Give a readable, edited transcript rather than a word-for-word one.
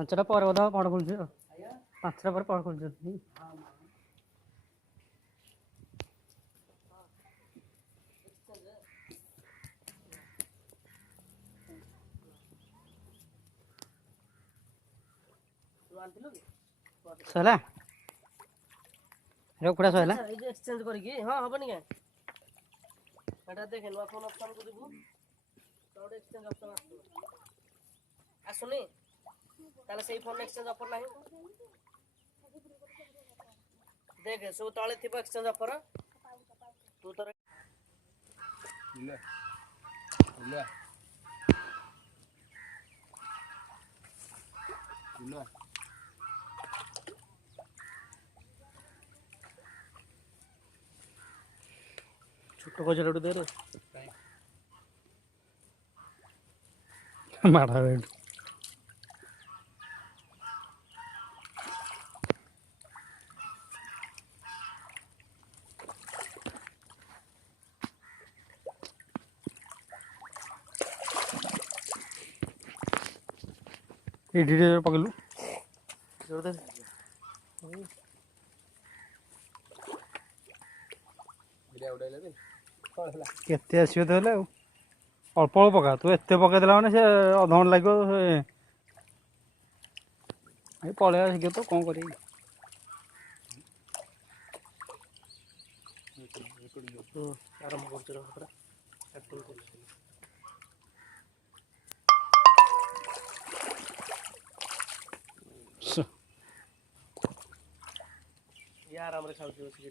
ପାଞ୍ଚଟା ପରେ ବୋଧେ ପଢ଼ ଖୋଲୁଛି ଆଉ ପାଞ୍ଚଟା ପରେ ପଢ଼ ଖୋଲୁଛନ୍ତି। ସରିଲା କୁକୁଡ଼ା ସରିଲା ଏକ୍ସଚେଞ୍ଜ କରିକି ହଁ ହବନି କାଁ ଏଟା ଦେଖେ ନୂଆ ଫୋନ୍ ଅପସନ୍କୁ ଯିବୁ ଗୋଟେ ଏକ୍ସଚେଞ୍ଜ ଅପସନ୍ ଆସିବ ଆସୁନି ତାହେଲେ ସେଇ ଫୋନ୍ ଏକ୍ସଚେଞ୍ଜ ଅଫର୍ ନାହିଁ ଦେଖେ ସବୁ ତଳେ ଥିବ ଏକ୍ସଚେଞ୍ଜ ଅଫର୍ ତୁ ତୋର ଛୋଟ ଗଜା ଗୋଟେ ଦେ ରେ ମାଡ଼ ଏଇଠୁ ଏଇଠି ପକେଇଲୁ କେତେ ଆସିବ ତ ହେଲେ ଆଉ ଅଳ୍ପ ଅଳ୍ପ ପକା ତୁ ଏତେ ପକେଇଦେଲା ମାନେ ସେ ଅଧଘଣ୍ଟା ଲାଗିବ ଏଇ ପଳେଇବା ଶୀଘ୍ର ତ କ'ଣ କରିବି ଆରମ୍ଭ କରୁଛୁ ଇଏ ଆରାମରେ ଖାଉଛି ବସିକି